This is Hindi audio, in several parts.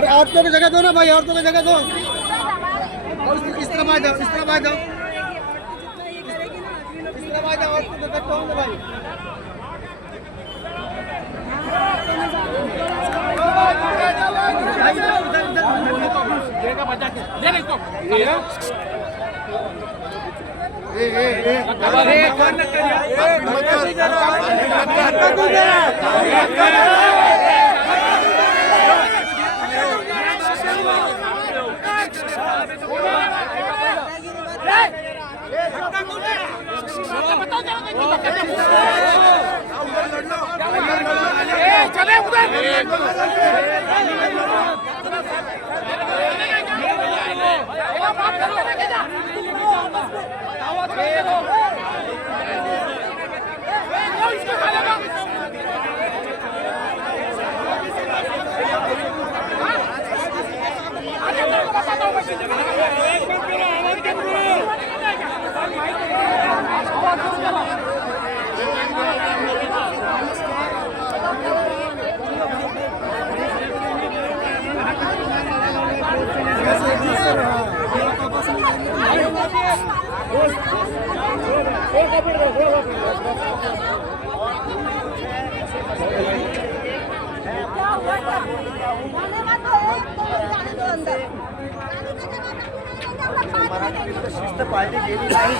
और औरतों की जगह दो ना भाई, औरतों की जगह दो। इस तरफ आ जाओ, इस तरफ आ जाओ, इस तरफ आ जाओ, औरतों की जगह दो भाई। चले उधर पार्टी गेली नाही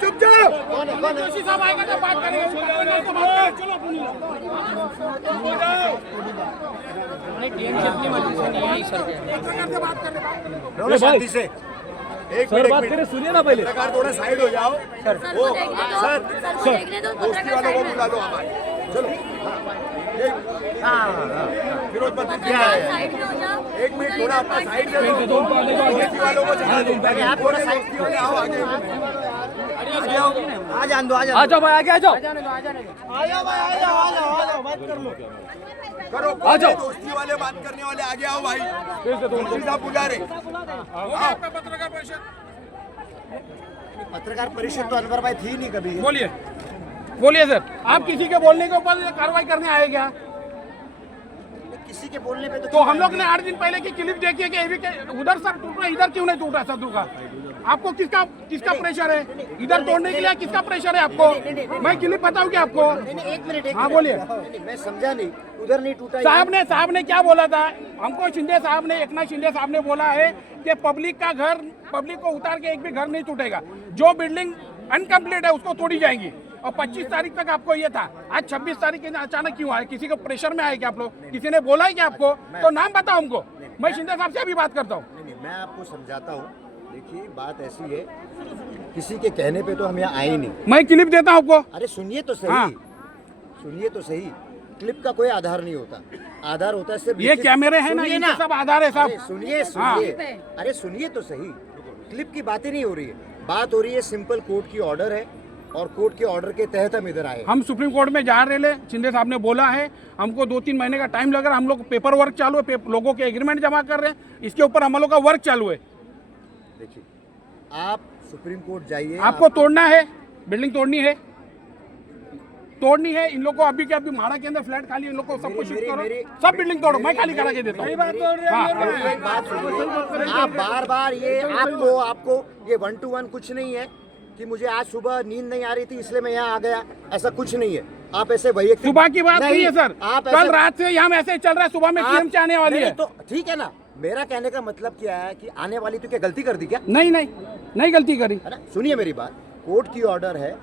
चुप जाओ। जोशी साहब आएंगे तो बात करेंगे। अपनी मर्जी से नहीं आई सर शांति से एक सर बात करें, सुनिए ना पहले। पत्रकार थोड़ा साइड हो जाओ सर। वो सर दोस्ती वालों को बुला लो हमारे। चलो फिरोज मत क्या है, एक मिनट थोड़ा अपना साइड दे दो। दोस्ती वालों को चला दो, आप थोड़ा साइड वाले आओ आगे। आ जान दो, आ जाओ भाई, आगे आ जाओ। जाओ भाई, आ जाओ बात कर लो। करो आ जाओ। दोस्ती वाले बात करने वाले आगे आओ भाई। साहब बुला रहे। पत्रकार परिषद तो अनवर भाई थी नहीं कभी। बोलिए बोलिए सर, आप किसी के बोलने के ऊपर कार्रवाई करने आए क्या? किसी के बोलने पे तो हम लोग ने 8 दिन पहले की क्लिप देखी है कि एवी के उधर सर टूट रहा, इधर क्यों नहीं टूट रहा सदरू का? आपको किसका प्रेशर है? इधर तोड़ने के लिए किसका प्रेशर है आपको? मैं क्लिप बताऊं क्या आपको? एक मिनट हाँ बोलिए। मैं समझा नहीं, उधर नहीं टूटा। साहब ने क्या बोला था हमको? शिंदे साहब ने, एकनाथ शिंदे साहब ने बोला है कि पब्लिक को उतार के एक भी घर नहीं टूटेगा। जो बिल्डिंग अनकम्प्लीट है उसको तोड़ी जाएगी। और 25 तारीख तक आपको ये था, आज 26 तारीख के अचानक क्यों आए? किसी को प्रेशर में आए क्या आप लोग? किसी ने बोला है क्या आपको? तो नाम बताओ हमको। मैं शिंदे साहब से अभी बात करता हूँ। मैं आपको समझाता हूँ। देखिए बात ऐसी है, किसी के कहने पे तो हम यहाँ आए नहीं। मैं क्लिप देता हूँ आपको। अरे सुनिए तो सही। हाँ। सुनिए तो सही। क्लिप का कोई आधार नहीं होता, आधार होता है सिर्फ ये कैमरे हैं ना, ये सब आधार है साहब। सुनिए अरे सुनिए तो सही। क्लिप की बातें नहीं हो रही है, बात हो रही है सिंपल कोर्ट की ऑर्डर है और कोर्ट के ऑर्डर के तहत हम इधर आए। हम सुप्रीम कोर्ट में जा रहे, शिंदे साहब ने बोला है हमको 2-3 महीने का टाइम लग रहा है। हम लोग पेपर वर्क चालू है, लोगों के एग्रीमेंट जमा कर रहे हैं, इसके ऊपर हम लोग का वर्क चालू है। देखिए आप सुप्रीम कोर्ट जाइए। आपको तोड़ना है, बिल्डिंग तोड़नी है इन लोग को। अभी के अभी माड़ा के अंदर फ्लैट खाली, इन लोग को सब कुछ शिफ्ट करो, सब बिल्डिंग तोड़ो, मैं खाली करा के देता हूँ। आप बार ये आपको ये 1 to 1 कुछ नहीं है कि मुझे आज सुबह नींद नहीं आ रही थी इसलिए मैं यहाँ आ गया, ऐसा कुछ नहीं है। आप ऐसे वैयक्तिक सुबह की बात नहीं है सर, कल रात से यहाँ ऐसे चल रहा है, सुबह में टीएमसी आने वाली है। तो ठीक है ना, मेरा कहने का मतलब क्या है कि आने वाली तो क्या गलती कर दी क्या? नहीं गलती करी। सुनिए मेरी बात, कोर्ट की ऑर्डर है,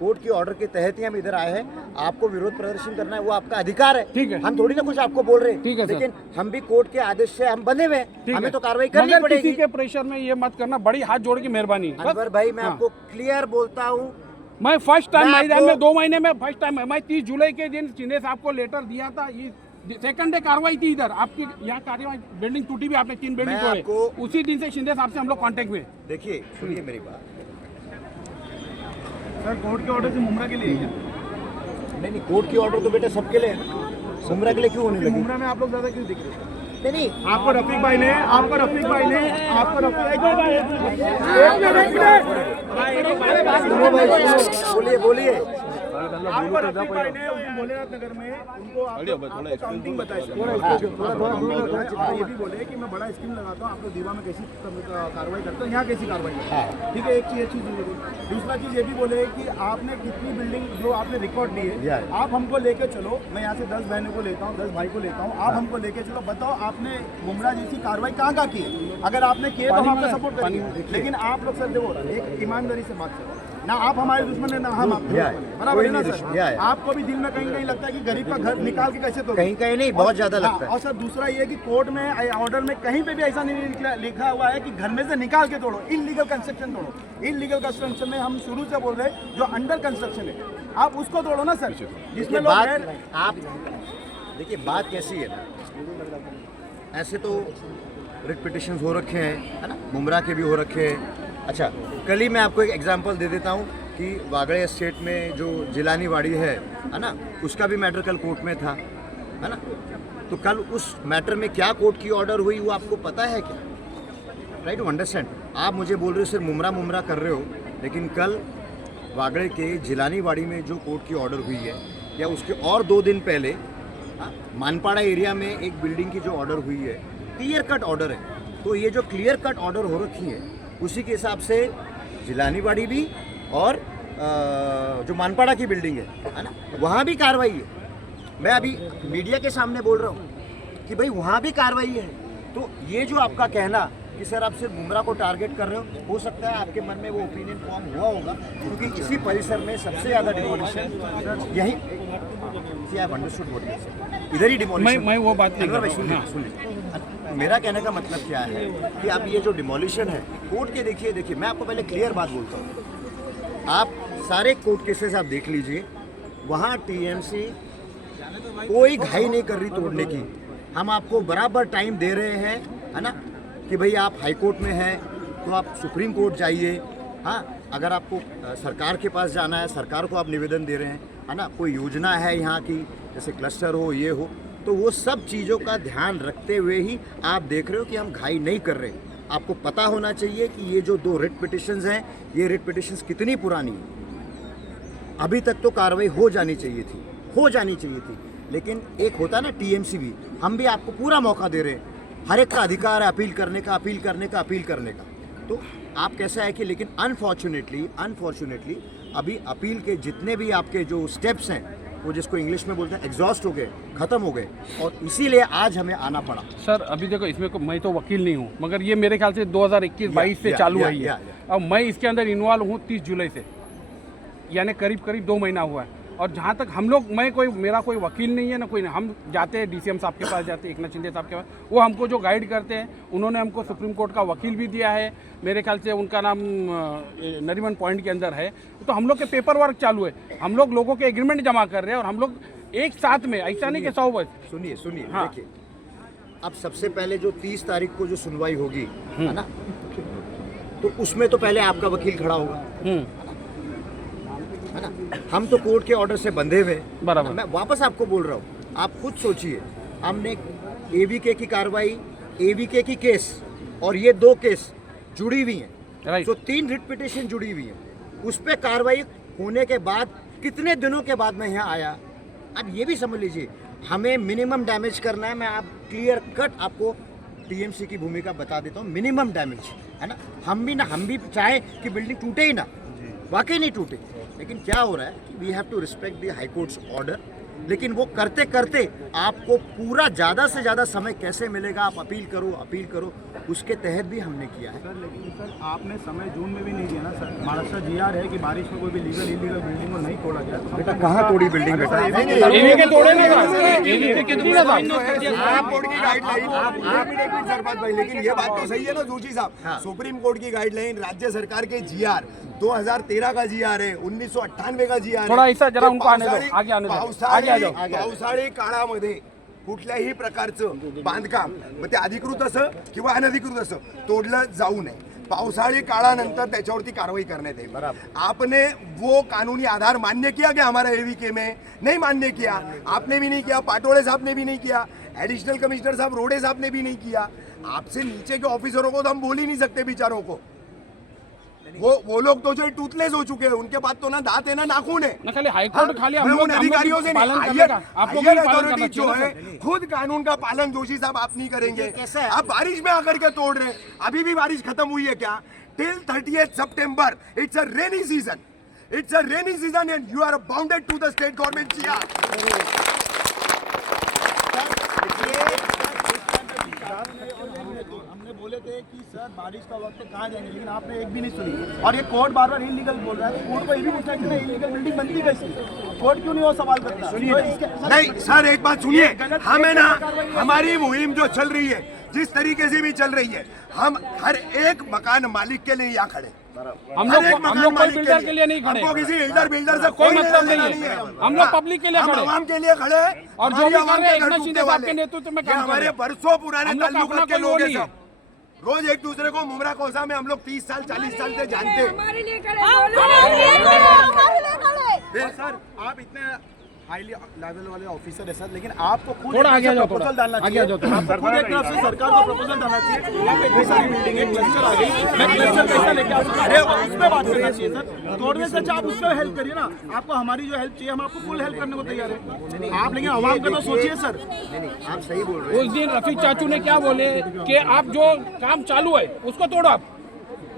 कोर्ट की ऑर्डर के तहत ही हम इधर आए हैं। आपको विरोध प्रदर्शन करना है वो आपका अधिकार है, ठीक है। हम थोड़ी ना कुछ आपको बोल रहे हैं, ठीक है, लेकिन हम भी कोर्ट के आदेश से हम बने हुए हैं, हमें तो कार्रवाई करनी पड़ेगी। किसी के प्रेशर में ये मत करना, बड़ी हाथ जोड़ की मेहरबानी। अनवर भाई मैं आपको क्लियर बोलता हूँ, मैं फर्स्ट टाइम मैदान में 2 महीने में फर्स्ट टाइम मैं 30 जुलाई के दिन शिंदे साहब को लेटर दिया था। ये सेकंड डे कार्रवाई थी इधर आपकी, यहाँ कार्रवाई बिल्डिंग टूटी भी, आपने 3 बिल्डिंग तोड़े, उसी दिन से शिंदे साहब से हम लोग कांटेक्ट में। देखिए सुनिए मेरी बात सर, कोर्ट के ऑर्डर से मुमरा के लिए क्या? नहीं कोर्ट की ऑर्डर तो बेटा सबके लिए है, मुमरा के लिए क्यों होने लगी? मुमरा में आप लोग ज्यादा क्यों दिख रहे हैं? नहीं नहीं आपको रफीक भाई ने बोलिए बोलिए आपको रफीक भाई ने उस दिन भोलेनाथ नगर में उनको आपको काउंटिंग बताई सर। ये भी बोले कि मैं बड़ा स्कीम लगाता हूँ, आप लोग दीवा में कैसी कार्रवाई करते हैं, यहाँ कैसी कार्रवाई करते हैं, ठीक है। एक चीज़ दूसरा चीज़ ये भी बोले कि आपने कितनी बिल्डिंग जो आपने रिकॉर्ड दी है, आप हमको लेके चलो, मैं यहाँ से 10 बहनों को लेता हूँ, 10 भाई को लेता हूँ, आप हमको लेके चलो, बताओ आपने मुमरा जैसी कार्रवाई कहाँ की है। अगर आपने किए तो हम आपका सपोर्ट करेंगे, लेकिन आप लोग सर देखो एक ईमानदारी से बात करो ना, आप हमारे दुश्मन है ना हम आपके दुश्मन हैं, बराबर है ना सर। आपको भी दिल में कहीं कहीं लगता है कि गरीब का घर निकाल के कैसे, तो कहीं कहीं नहीं, बहुत ज्यादा लगता है। और सर दूसरा ये कि कोर्ट में ऑर्डर में कहीं पे भी ऐसा नहीं लिखा हुआ है कि घर में से निकाल के तोड़ो, इनलीगल कंस्ट्रक्शन तोड़ो। इनलीगल कंस्ट्रक्शन में हम शुरू से बोल रहे हैं जो अंडर कंस्ट्रक्शन है आप उसको तोड़ो ना सर, जिसमें लोग आप देखिए बात कैसी है ना, ऐसे तो रिट पिटिशंस हो रखे हैं, है ना, मुमरा के भी हो रखे हैं। अच्छा, कल ही मैं आपको एक एग्जांपल दे देता हूँ कि वागड़े एस्टेट में जो जिलानी वाड़ी है ना, उसका भी मैटर कल कोर्ट में था, है ना। तो कल उस मैटर में क्या कोर्ट की ऑर्डर हुई वो आपको पता है क्या? Right to understand. आप मुझे बोल रहे हो सिर्फ मुमरा कर रहे हो, लेकिन कल वागड़े के जिलानी वाड़ी में जो कोर्ट की ऑर्डर हुई है, या उसके और 2 दिन पहले मानपाड़ा एरिया में एक बिल्डिंग की जो ऑर्डर हुई है, क्लियर कट ऑर्डर है। तो ये जो क्लियर कट ऑर्डर हो रखी है उसी के हिसाब से जिलानी वाड़ी भी और जो मानपाड़ा की बिल्डिंग है ना, वहाँ भी कार्रवाई है। मैं अभी मीडिया के सामने बोल रहा हूँ कि भाई वहाँ भी कार्रवाई है। तो ये जो आपका कहना कि सर आप सिर्फ मुमरा को टारगेट कर रहे हो सकता है आपके मन में वो ओपिनियन फॉर्म हुआ होगा, क्योंकि इसी परिसर में सबसे ज़्यादा डिमोलिशन यही इधर ही डिमोलिशन। मैं वो बात नहीं कर रहा हूं। सुनिए, मेरा कहने का मतलब क्या है कि अब ये जो डिमोलिशन है कोर्ट के, देखिए मैं आपको पहले क्लियर बात बोलता हूँ, आप सारे कोर्ट केसेस आप देख लीजिए, वहाँ टीएमसी कोई घाई नहीं कर रही तोड़ने की। हम आपको बराबर टाइम दे रहे हैं, है ना, कि भाई आप हाई कोर्ट में हैं तो आप सुप्रीम कोर्ट जाइए। हाँ, अगर आपको सरकार के पास जाना है, सरकार को आप निवेदन दे रहे हैं, है ना, कोई योजना है यहाँ की जैसे क्लस्टर हो, ये हो, तो वो सब चीज़ों का ध्यान रखते हुए ही आप देख रहे हो कि हम घाई नहीं कर रहे। आपको पता होना चाहिए कि ये जो 2 रिट पिटिशंस हैं, ये रिट पिटिशंस कितनी पुरानी है। अभी तक तो कार्रवाई हो जानी चाहिए थी, लेकिन एक होता ना टीएमसी भी, हम भी आपको पूरा मौका दे रहे हैं, हर एक का अधिकार है अपील करने का। तो आप कैसा है कि, लेकिन अनफॉर्चुनेटली अभी अपील के जितने भी आपके जो स्टेप्स हैं वो जिसको इंग्लिश में बोलते हैं एग्जॉस्ट हो गए, खत्म हो गए, और इसीलिए आज हमें आना पड़ा। सर अभी देखो इसमें मैं तो वकील नहीं हूँ, मगर ये मेरे ख्याल से 2021-22 से चालू हुई है। अब मैं इसके अंदर इन्वॉल्व हूँ 30 जुलाई से, यानी करीब 2 महीना हुआ है। और जहाँ तक हम लोग, मेरा कोई वकील नहीं है ना कोई, हम जाते हैं डीसीएम साहब के पास, जाते हैं एकनाथ शिंदे साहब के पास, वो हमको जो गाइड करते हैं। उन्होंने हमको सुप्रीम कोर्ट का वकील भी दिया है, मेरे ख्याल से उनका नाम नरीमन पॉइंट के अंदर है। तो हम लोग के पेपर वर्क चालू है, हम लोग लोगों के एग्रीमेंट जमा कर रहे हैं, और हम लोग एक साथ में, ऐसा नहीं कि 100 वर्ष। सुनिए हाँ। देखिए, अब सबसे पहले जो 30 तारीख को जो सुनवाई होगी, है ना, तो उसमें तो पहले आपका वकील खड़ा होगा, है ना। हम तो कोर्ट के ऑर्डर से बंधे हुए, बराबर। मैं वापस आपको बोल रहा हूँ, आप खुद सोचिए, हमने एवीके की कार्रवाई, एवीके की केस, और ये 2 केस जुड़ी हुई हैं, राइट। तो 3 रिट पिटिशन जुड़ी हुई हैं, उस पर कार्रवाई होने के बाद कितने दिनों के बाद मैं यहाँ आया। अब ये भी समझ लीजिए, हमें मिनिमम डैमेज करना है। मैं आप क्लियर कट आपको टीएमसी की भूमिका बता देता हूँ, मिनिमम डैमेज, है ना। हम भी चाहे कि बिल्डिंग टूटे ही ना, वाकई नहीं टूटे, लेकिन क्या हो रहा है कि we have to respect the high court's order. लेकिन वो करते करते आपको पूरा ज़्यादा से ज़्यादा समय कैसे मिलेगा, आप अपील करो, उसके तहत भी हमने किया है। सर लेकिन सर आपने समय जून में भी नहीं दिया ना सर। महाराष्ट्र जीआर है कि बारिश में कोई भी लीगल इलीगल बिल्डिंग को नहीं तोड़ा गया। तो बेटा कहाँ तोड़ी बिल्डिंग बेटा? एवीके तोड़े ना कितनी ना आप कोर्ट की गाइडलाइन, आप एक मिनट सरपंच भाई, लेकिन ये बात तो सही है ना जोशी साहब, सुप्रीम कोर्ट की गाइडलाइन, राज्य सरकार के जीआर 2013 का जीआर है, 1998 का जीआर, थोड़ा ऐसा जरा उनको आने दो, आगे आने दो, आगे आ जाओ। पावसाळी काळामध्ये कुठल्याही प्रकारचं बांधकाम, मग ते अधिकृत असं किंवा अनधिकृत असं, तोडलं जाऊ नये। पावसाळी काळानंतर त्याच्यावरती कारवाई करण्यात येईल। आपने वो कानूनी आधार मान्य किया क्या हमारा एवीके में? नहीं मान्य किया, आपने भी नहीं किया, पाटोळे साहब ने भी नहीं किया। एडिशनल कमिश्नर साहब रोडे साहब ने भी नहीं किया। आपसे नीचे के ऑफिसरों को तो हम बोल ही नहीं सकते बेचारों को। वो लोग तो जो टूथलेस हो चुके हैं, उनके पास तो ना दांत है ना नाखून है। ना खाली हाईकोर्ट खाली हम मैं लोग उन अधिकारियों से पालन नहीं, करने का आपको भी हायर पालन अथॉरिटी करना जो चाहिए है खुद कानून का पालन जोशी साहब आप नहीं करेंगे। कैसा है? आप बारिश में आकर के तोड़ रहे हैं। अभी भी बारिश खत्म हुई है क्या? Till 30th September it's a rainy season, it's a rainy season and you are bounded to the state government. हमने बोले थे कि सर बारिश का वक्त है, कहाँ जाएंगे, लेकिन आपने एक भी नहीं सुनी। और ये कोर्ट बार बार इलीगल बोल रहा है, कोर्ट को ये भी पूछना है कि नहीं इलीगल बिल्डिंग बनती कैसी, कोर्ट क्यों नहीं वो सवाल करता? नहीं सर, एक बात सुनिए, हमें ना हमारी मुहिम जो चल रही है, जिस तरीके से भी चल रही है, हम हर एक मकान मालिक के लिए यहाँ खड़े। हम लोग कोई बिल्डर के लिए नहीं खड़े, हमको किसी बिल्डर से कोई मतलब नहीं है। हम लोग पब्लिक के लिए हम खड़े, आवाम के लिए खड़े। और जो भी कर रहे हैं एकनाथ शिंदे साहब के नेतृत्व में काम कर रहे हमारे हैं। बरसों पुराने हम लोग का ताल्लुकात अपना के कोई वो लोग हैं नहीं है। सब। रोज एक दूसरे को मुमरा कोसा में हम लोग 30 साल 40 साल से जानते हैं। हमारे लिए खड़े, हमारे लिए खड़े। सर आप इतने हाईली लेवल वाले ऑफिसर है सर, लेकिन आपको खुद थोड़ा आगे आ जाओ, प्रपोजल थोड़ा डालना आगे आ चाहिए। जाओ, आपको खुद एक तरफ से सरकार को प्रपोजल डालना चाहिए। यहाँ पे इतनी सारी बिल्डिंग है, क्लस्टर आ गई, मैं क्लस्टर कैसा लेके आ सकता हूँ, उस पर बात करना चाहिए सर। तोड़ने से अच्छा आप उस पर हेल्प करिए ना, आपको हमारी जो हेल्प चाहिए हम आपको फुल हेल्प करने को तैयार है। आप लेकिन आवाम का तो सोचिए सर। आप सही बोल रहे उस दिन रफीक चाचू ने क्या बोले कि आप जो काम चालू है उसको तोड़ो, आप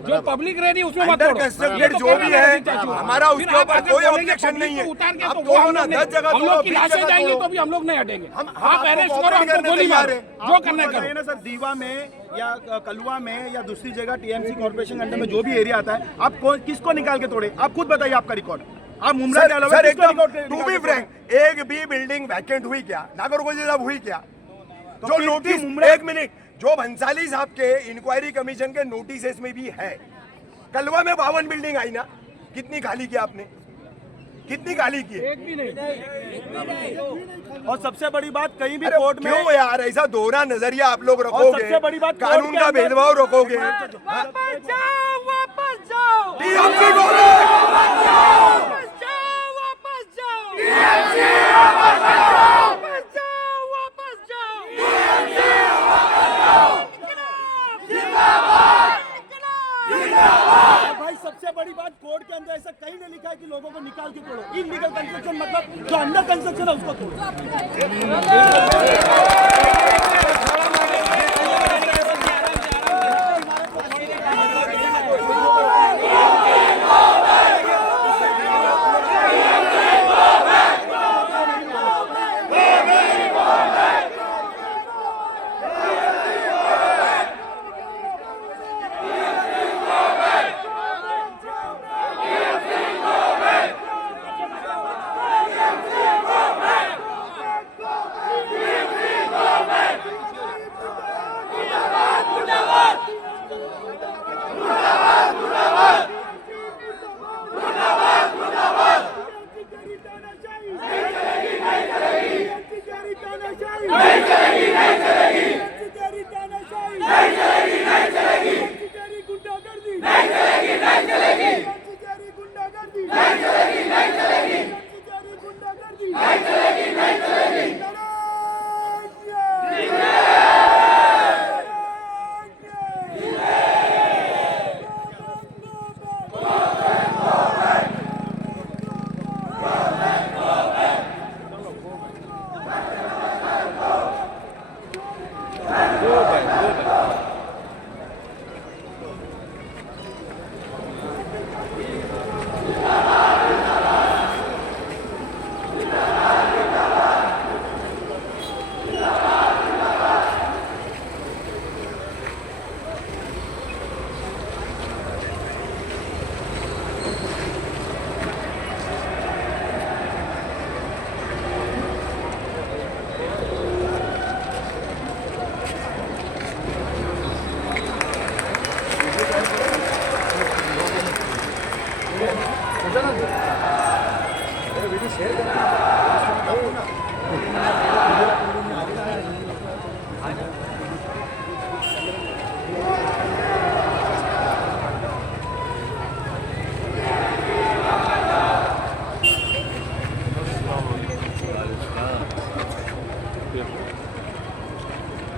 जो पब्लिक रेडी उसमें मत अंडर तोड़ो। कंस्ट्रक्टेड जो भी है हमारा उसके ऊपर कोई ऑब्जेक्शन नहीं है। उतार के आप तो वो तोड़ो हम ना, लोग 10 जगह हम लोग की तोड़ो, 20 लाशें जगह जाएंगी तोड़ो। तो भी हम लोग नहीं हटेंगे। हम आप आपको अरेस्ट करो, cooperate हमको करने गोली तैयार मारो, है। जो करना आपको करो। बताइए ना सर, दीवा में या कलुआ में या दूसरी जगह टीएमसी कॉर्पोरेशन के अंडर में जो भी एरिया आता है, आप किसको निकाल के तोड़े? आप खुद बताइए आपका रिकॉर्ड। आप मुमरा के अलावा सर किसको एकदम रिकॉर्ड टू बी फ्रैंक, एक भी बिल्डिंग वैकेंट हुई क्या? नागरकोइल साहब हुई क्या? जो फिर नोटिस, मुमरा- एक मिनट, जो भंसाली साहब के इंक्वायरी कमीशन के नोटिस में भी है, कलवा में 52 बिल्डिंग आई ना, कितनी खाली की आपने? कितनी खाली की? एक भी नहीं। और सबसे बड़ी बात, कहीं भी अरे कोर्ट में क्यों यार ऐसा दोहरा नजरिया आप लोग रखोगे? सबसे बड़ी बात, कोर्ट कानून के का अंदर- भेदभाव रखोगे। वापस जाओ, वापस जाओ, TMC को वापस जाओ, वापस जाओ, वापस जाओ, वापस जाओ। भाई सबसे बड़ी बात, कोर्ट के अंदर ऐसा कहीं नहीं लिखा है कि लोगों को निकाल के तोड़ो। इलीगल कंस्ट्रक्शन मतलब जो अंडर कंस्ट्रक्शन है उसको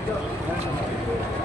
है